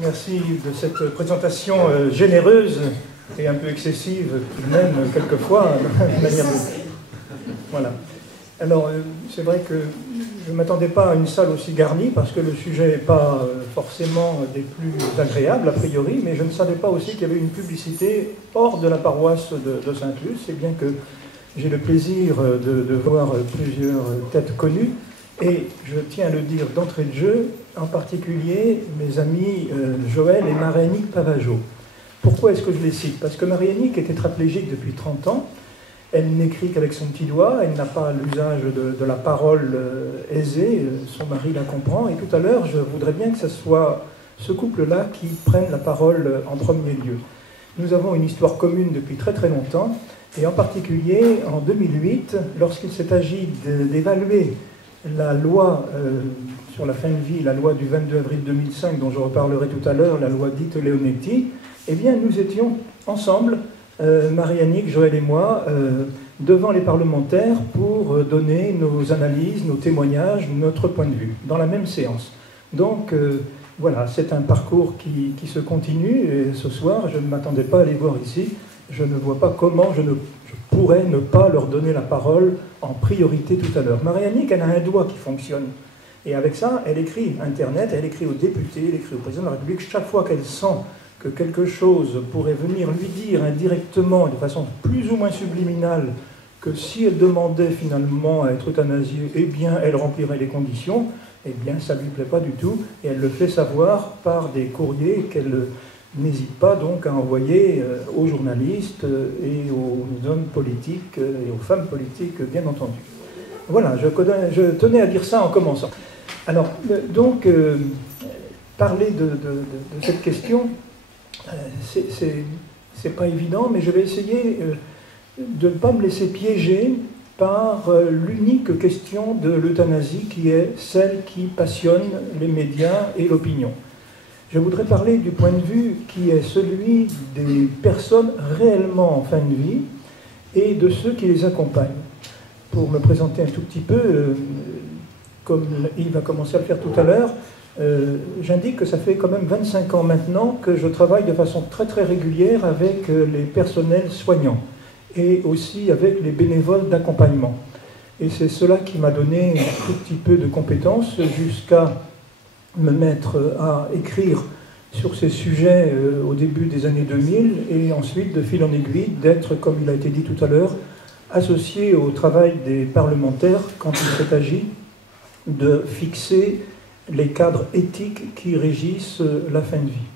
Merci de cette présentation généreuse et un peu excessive, tout de même, quelquefois, de manière de... Voilà. Alors, c'est vrai que je ne m'attendais pas à une salle aussi garnie, parce que le sujet n'est pas forcément des plus agréables, a priori, mais je ne savais pas aussi qu'il y avait une publicité hors de la paroisse de Sainte-Luce, c'est bien que j'ai le plaisir de voir plusieurs têtes connues, et je tiens à le dire d'entrée de jeu, en particulier mes amis Joël et Marie-Annick Pavageau. Pourquoi est-ce que je les cite? Parce que Marie-Annick est tétraplégique depuis 30 ans, elle n'écrit qu'avec son petit doigt, elle n'a pas l'usage de la parole aisée, son mari la comprend, et tout à l'heure, je voudrais bien que ce soit ce couple-là qui prenne la parole en premier lieu. Nous avons une histoire commune depuis très très longtemps, et en particulier en 2008, lorsqu'il s'est agi d'évaluer la loi sur la fin de vie, la loi du 22 avril 2005, dont je reparlerai tout à l'heure, la loi dite Leonetti, eh bien nous étions ensemble, Marie-Annick, Joël et moi, devant les parlementaires pour donner nos analyses, nos témoignages, notre point de vue, dans la même séance. Donc voilà, c'est un parcours qui se continue, et ce soir, je ne m'attendais pas à les voir ici, je ne vois pas comment je pourrais ne pas leur donner la parole en priorité tout à l'heure. Marie-Annick, elle a un doigt qui fonctionne, et avec ça, elle écrit Internet, elle écrit aux députés, elle écrit au président de la République, chaque fois qu'elle sent que quelque chose pourrait venir lui dire indirectement, de façon plus ou moins subliminale, que si elle demandait finalement à être euthanasiée, eh bien, elle remplirait les conditions, eh bien, ça ne lui plaît pas du tout, et elle le fait savoir par des courriers qu'elle n'hésite pas donc à envoyer aux journalistes et aux hommes politiques et aux femmes politiques, bien entendu. Voilà, je tenais à dire ça en commençant. Alors, donc, parler de cette question, c'est pas évident, mais je vais essayer de ne pas me laisser piéger par l'unique question de l'euthanasie qui est celle qui passionne les médias et l'opinion. Je voudrais parler du point de vue qui est celui des personnes réellement en fin de vie et de ceux qui les accompagnent. Pour me présenter un tout petit peu, comme Yves va commencer à le faire tout à l'heure, j'indique que ça fait quand même 25 ans maintenant que je travaille de façon très très régulière avec les personnels soignants et aussi avec les bénévoles d'accompagnement. Et c'est cela qui m'a donné un tout petit peu de compétences jusqu'à me mettre à écrire sur ces sujets au début des années 2000 et ensuite, de fil en aiguille, d'être, comme il a été dit tout à l'heure, associé au travail des parlementaires quand il s'est agi de fixer les cadres éthiques qui régissent la fin de vie.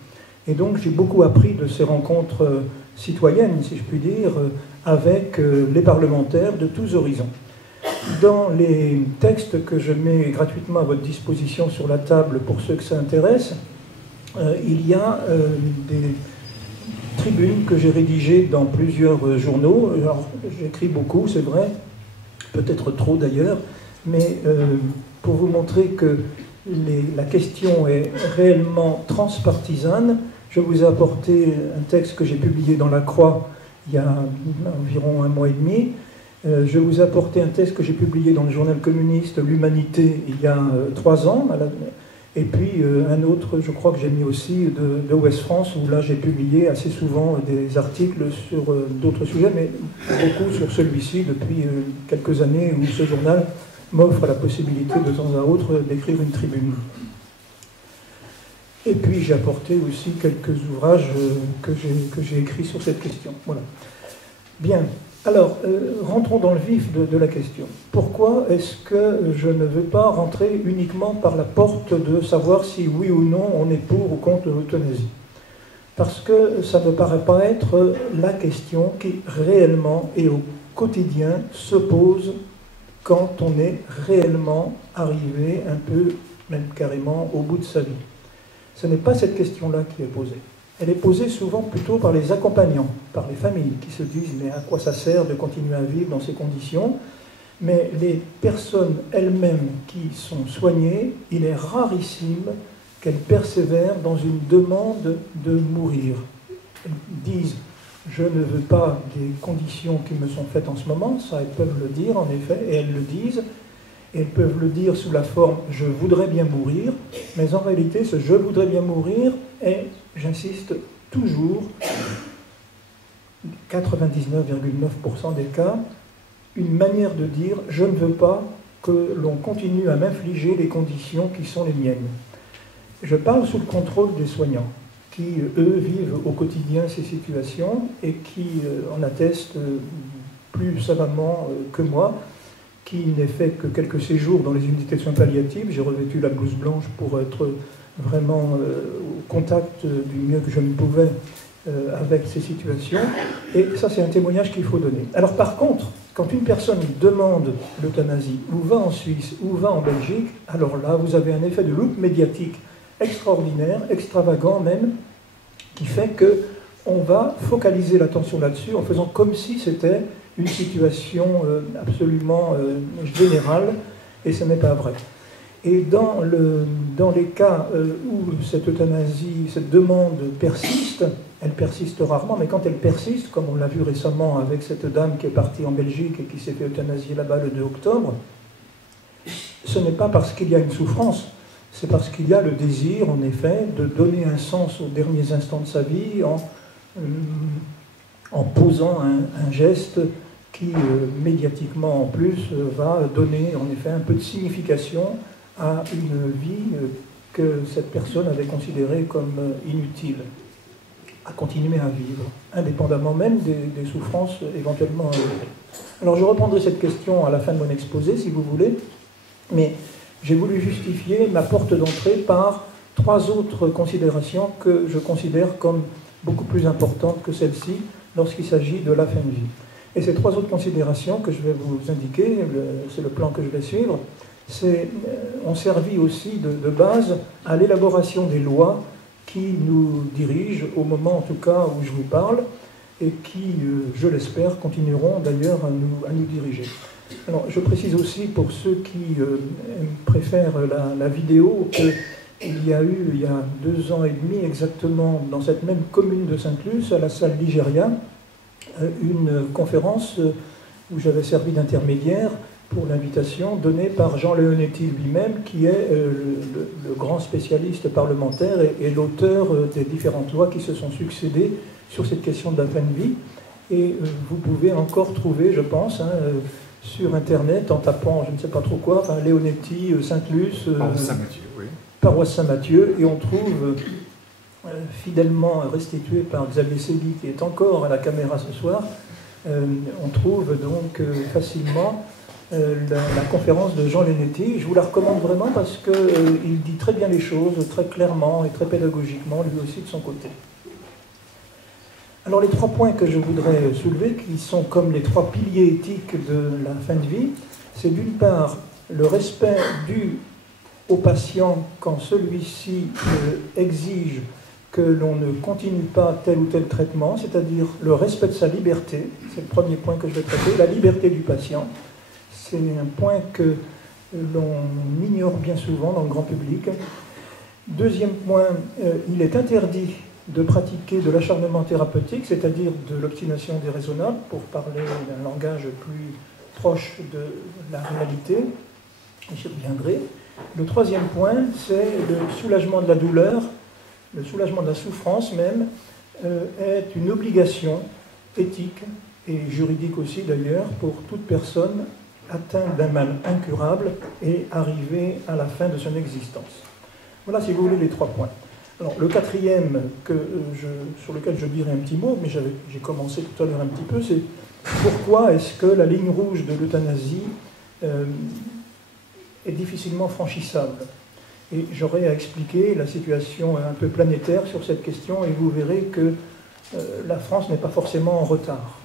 Et donc j'ai beaucoup appris de ces rencontres citoyennes, si je puis dire, avec les parlementaires de tous horizons. Dans les textes que je mets gratuitement à votre disposition sur la table pour ceux que ça intéresse, il y a des tribunes que j'ai rédigées dans plusieurs journaux. Alors, j'écris beaucoup, c'est vrai, peut-être trop d'ailleurs, mais pour vous montrer que la question est réellement transpartisane, je vous ai apporté un texte que j'ai publié dans La Croix il y a environ 1 mois et demi. Je vous ai apporté un texte que j'ai publié dans le journal communiste L'Humanité il y a 3 ans, et puis un autre, je crois que j'ai mis aussi de Ouest France, où là j'ai publié assez souvent des articles sur d'autres sujets, mais beaucoup sur celui-ci depuis quelques années, où ce journal m'offre la possibilité de temps à autre d'écrire une tribune. Et puis j'ai apporté aussi quelques ouvrages que j'ai écrits sur cette question. Voilà. Bien. Alors, rentrons dans le vif de la question. Pourquoi est-ce que je ne veux pas rentrer uniquement par la porte de savoir si oui ou non on est pour ou contre l'euthanasie? Parce que ça ne me paraît pas être la question qui réellement et au quotidien se pose quand on est réellement arrivé un peu, même carrément, au bout de sa vie. Ce n'est pas cette question-là qui est posée. Elle est posée souvent plutôt par les accompagnants, par les familles qui se disent « mais à quoi ça sert de continuer à vivre dans ces conditions ?» Mais les personnes elles-mêmes qui sont soignées, il est rarissime qu'elles persévèrent dans une demande de mourir. Elles disent « je ne veux pas des conditions qui me sont faites en ce moment », ça elles peuvent le dire en effet, et elles le disent, Et elles peuvent le dire sous la forme « je voudrais bien mourir », mais en réalité, ce « je voudrais bien mourir » est, j'insiste, toujours, 99,9% des cas, une manière de dire « je ne veux pas que l'on continue à m'infliger les conditions qui sont les miennes ». Je parle sous le contrôle des soignants, qui, eux, vivent au quotidien ces situations et qui en attestent plus savamment que moi, qui n'ai fait que quelques séjours dans les unités de soins palliatifs. J'ai revêtu la blouse blanche pour être vraiment au contact du mieux que je ne pouvais avec ces situations. Et ça, c'est un témoignage qu'il faut donner. Alors par contre, quand une personne demande l'euthanasie, ou va en Suisse, ou va en Belgique, alors là, vous avez un effet de loupe médiatique extraordinaire, extravagant même, qui fait qu'on va focaliser l'attention là-dessus en faisant comme si c'était une situation absolument générale, et ce n'est pas vrai. Et dans les cas où cette euthanasie, cette demande persiste, elle persiste rarement, mais quand elle persiste, comme on l'a vu récemment avec cette dame qui est partie en Belgique et qui s'est fait euthanasier là-bas le 2 octobre, ce n'est pas parce qu'il y a une souffrance, c'est parce qu'il y a le désir, en effet, de donner un sens aux derniers instants de sa vie en posant un geste qui, médiatiquement en plus, va donner en effet un peu de signification à une vie que cette personne avait considérée comme inutile, à continuer à vivre, indépendamment même des souffrances éventuellement. Alors je reprendrai cette question à la fin de mon exposé, si vous voulez, mais j'ai voulu justifier ma porte d'entrée par 3 autres considérations que je considère comme beaucoup plus importantes que celle-ci lorsqu'il s'agit de la fin de vie. Et ces 3 autres considérations que je vais vous indiquer, c'est le plan que je vais suivre, ont servi aussi de base à l'élaboration des lois qui nous dirigent, au moment en tout cas où je vous parle, et qui, je l'espère, continueront d'ailleurs à nous diriger. Alors, je précise aussi pour ceux qui préfèrent la vidéo qu'il y a eu, il y a 2 ans et demi exactement, dans cette même commune de Sainte-Luce, à la salle Ligéria, une conférence où j'avais servi d'intermédiaire pour l'invitation donnée par Jean Leonetti lui-même, qui est le grand spécialiste parlementaire et l'auteur des différentes lois qui se sont succédées sur cette question de la fin de vie. Et vous pouvez encore trouver, je pense, sur Internet, en tapant je ne sais pas trop quoi, enfin, Leonetti, Sainte-Luce, paroisse Saint-Mathieu, et on trouve, fidèlement restitué par Xavier Segui, qui est encore à la caméra ce soir, on trouve donc facilement la conférence de Jean Leonetti. Je vous la recommande vraiment parce qu'il dit très bien les choses, très clairement et très pédagogiquement, lui aussi de son côté. Alors les 3 points que je voudrais soulever, qui sont comme les 3 piliers éthiques de la fin de vie, c'est d'une part le respect dû au patient quand celui-ci exige que l'on ne continue pas tel ou tel traitement, c'est-à-dire le respect de sa liberté, c'est le premier point que je vais traiter, la liberté du patient. C'est un point que l'on ignore bien souvent dans le grand public. Deuxième point, il est interdit de pratiquer de l'acharnement thérapeutique, c'est-à-dire de l'obstination déraisonnable, pour parler d'un langage plus proche de la réalité. J'y reviendrai. Le 3e point, c'est le soulagement de la douleur, le soulagement de la souffrance même, est une obligation éthique et juridique aussi d'ailleurs pour toute personne atteinte d'un mal incurable et arrivée à la fin de son existence. Voilà, si vous voulez, les 3 points. Alors, le 4e sur lequel je dirai un petit mot, mais j'ai commencé tout à l'heure un petit peu, c'est pourquoi est-ce que la ligne rouge de l'euthanasie est difficilement franchissable. Et j'aurai à expliquer la situation un peu planétaire sur cette question, et vous verrez que la France n'est pas forcément en retard.